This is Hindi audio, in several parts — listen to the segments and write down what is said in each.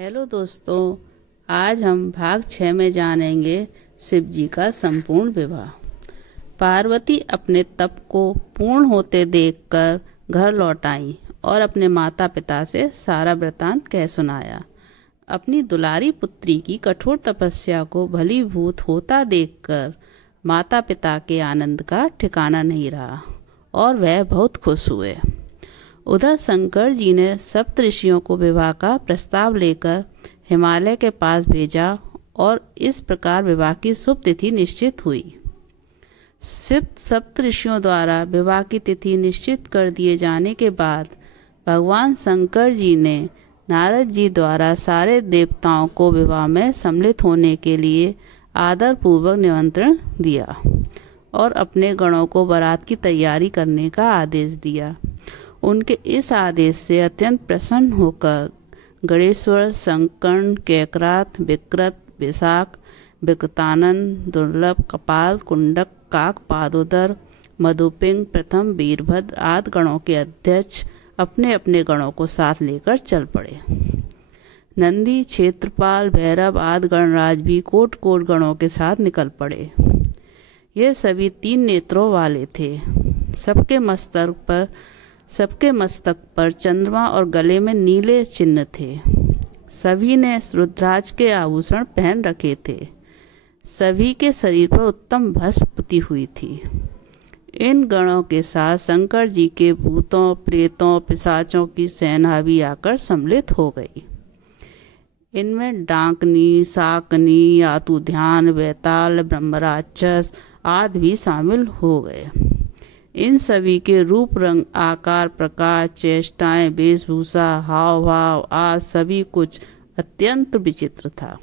हेलो दोस्तों, आज हम भाग 6 में जानेंगे शिव जी का संपूर्ण विवाह। पार्वती अपने तप को पूर्ण होते देखकर घर लौट आई और अपने माता पिता से सारा वृतांत कह सुनाया। अपनी दुलारी पुत्री की कठोर तपस्या को भलीभूत होता देखकर माता पिता के आनंद का ठिकाना नहीं रहा और वह बहुत खुश हुए। उधर शंकर जी ने सप्त ऋषियों को विवाह का प्रस्ताव लेकर हिमालय के पास भेजा और इस प्रकार विवाह की शुभ तिथि निश्चित हुई। सप्त ऋषियों द्वारा विवाह की तिथि निश्चित कर दिए जाने के बाद भगवान शंकर जी ने नारद जी द्वारा सारे देवताओं को विवाह में सम्मिलित होने के लिए आदर पूर्वक निमंत्रण दिया और अपने गणों को बारात की तैयारी करने का आदेश दिया। उनके इस आदेश से अत्यंत प्रसन्न होकर गणेश्वर, शंकर, कैकरात, विकृत, विशाख, विकृतानंद, दुर्लभ, कपाल, कुंडक, काक, पादोदर, मधुपिंग, प्रथम, वीरभद्र आदि गणों के अध्यक्ष अपने अपने गणों को साथ लेकर चल पड़े। नंदी, क्षेत्रपाल, भैरव आदि गणराज भी कोट कोट गणों के साथ निकल पड़े। ये सभी 3 नेत्रों वाले थे। सबके मस्तक पर चंद्रमा और गले में नीले चिन्ह थे। सभी ने रुद्राक्ष के आभूषण पहन रखे थे। सभी के शरीर पर उत्तम भस्म पुती हुई थी। इन गणों के साथ शंकर जी के भूतों, प्रेतों, पिशाचों की सेना भी आकर सम्मिलित हो गई। इनमें डांकनी, शाकनी, आतुध्यान, वैताल, ब्रह्मराक्षस आदि भी शामिल हो गए। इन सभी के रूप, रंग, आकार, प्रकार, चेष्टाएं, वेशभूषा, हाव भाव आदि सभी कुछ अत्यंत विचित्र था।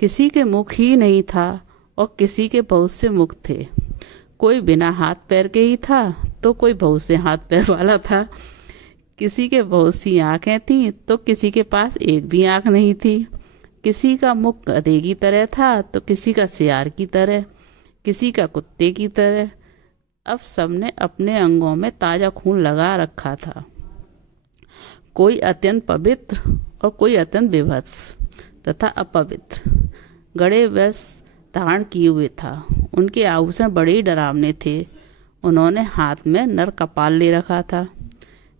किसी के मुख ही नहीं था और किसी के बहुत से मुख थे। कोई बिना हाथ पैर के ही था तो कोई बहुत से हाथ पैर वाला था। किसी के बहुत सी आंखें थीं तो किसी के पास एक भी आंख नहीं थी। किसी का मुख गधे की तरह था तो किसी का सियार की तरह, किसी का कुत्ते की तरह। अब सबने अपने अंगों में ताजा खून लगा रखा था। कोई अत्यंत पवित्र और कोई अत्यंत विभत्स तथा अपवित्र गड़े वस्त्र धारण किए हुए था। उनके आभूषण बड़े ही डरावने थे। उन्होंने हाथ में नर कपाल ले रखा था।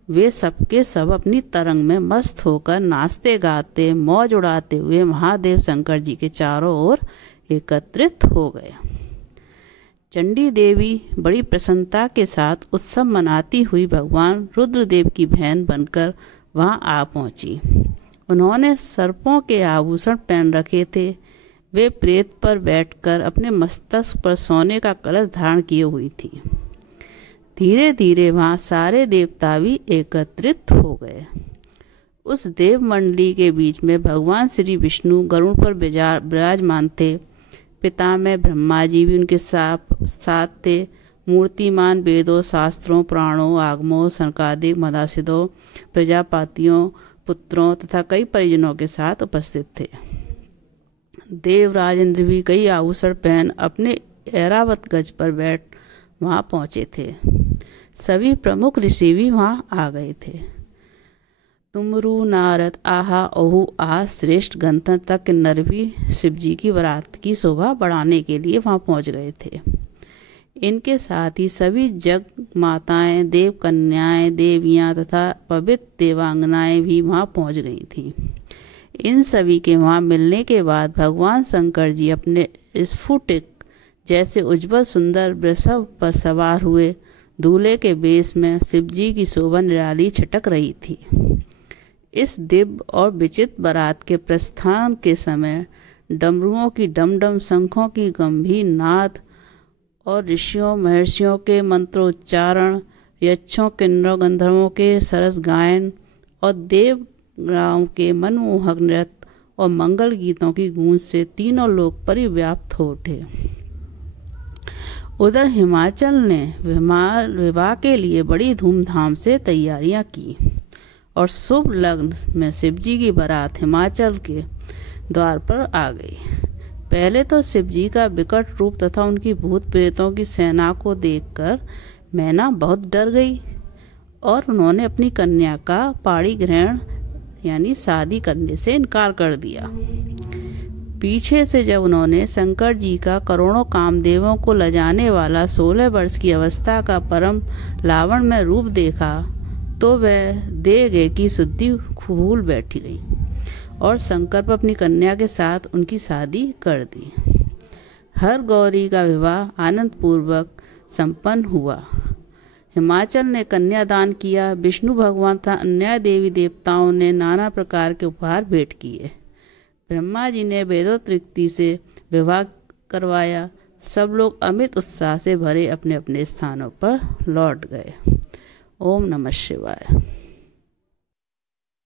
वे सबके सब अपनी तरंग में मस्त होकर नाचते गाते मौज उड़ाते हुए महादेव शंकर जी के चारों ओर एकत्रित हो गए। चंडी देवी बड़ी प्रसन्नता के साथ उत्सव मनाती हुई भगवान रुद्रदेव की बहन बनकर वहां आ पहुंची। उन्होंने सर्पों के आभूषण पहन रखे थे। वे प्रेत पर बैठकर अपने मस्तक पर सोने का कलश धारण किए हुई थी। धीरे धीरे वहां सारे देवता भी एकत्रित हो गए। उस देव मंडली के बीच में भगवान श्री विष्णु गरुड़ पर विराजमान थे। पिता में ब्रह्मा जी भी उनके साथ थे। मूर्तिमान वेदों, शास्त्रों, पुराणों, आगमों, सनकादिक, मदासिदों, प्रजापतियों, पुत्रों तथा कई परिजनों के साथ उपस्थित थे। देवराज इंद्र भी कई आभूषण पहन अपने ऐरावत गज पर बैठ वहां पहुंचे थे। सभी प्रमुख ऋषि भी वहां आ गए थे। तुमरु, नारद, आहा, ओहु आदि श्रेष्ठ गंधर्व तक किन्नर भी शिव जी की बारात की शोभा बढ़ाने के लिए वहां पहुंच गए थे। इनके साथ ही सभी जग माताएं, देव कन्याएं, देवियां तथा पवित्र देवांगनाएं भी वहां पहुंच गई थीं। इन सभी के वहां मिलने के बाद भगवान शंकर जी अपने स्फुटिक जैसे उज्ज्वल सुंदर वृषभ पर सवार हुए। दूल्हे के वेश में शिव जी की शोभा निराली छिटक रही थी। इस दिव्य और विचित्र बारात के प्रस्थान के समय डमरुओं की डमडम, शंखों की गंभीर नाद और ऋषियों महर्षियों के मंत्रोच्चारण, यक्षों, किन्नरों, गंधर्वों के सरस गायन और देवराओं के मनमोहक नृत्य और मंगल गीतों की गूंज से तीनों लोग परिव्याप्त हो उठे। उधर हिमाचल ने विवाह के लिए बड़ी धूमधाम से तैयारियां की और शुभ लग्न में शिव जी की बारात हिमाचल के द्वार पर आ गई। पहले तो शिव जी का विकट रूप तथा उनकी भूत प्रेतों की सेना को देखकर मैना बहुत डर गई और उन्होंने अपनी कन्या का पाणी ग्रहण यानी शादी करने से इनकार कर दिया। पीछे से जब उन्होंने शंकर जी का करोड़ों कामदेवों को लजाने वाला 16 वर्ष की अवस्था का परम लावण्यमय रूप देखा तो वह देह की शुद्धि भूल बैठी गई और शंकर पर अपनी कन्या के साथ उनकी शादी कर दी। हर गौरी का विवाह आनंद पूर्वक संपन्न हुआ। हिमाचल ने कन्यादान किया। विष्णु भगवान तथा अन्य देवी देवताओं ने नाना प्रकार के उपहार भेंट किए। ब्रह्मा जी ने वेदोक्ति से विवाह करवाया। सब लोग अमित उत्साह से भरे अपने अपने स्थानों पर लौट गए। ओम नमः शिवाय।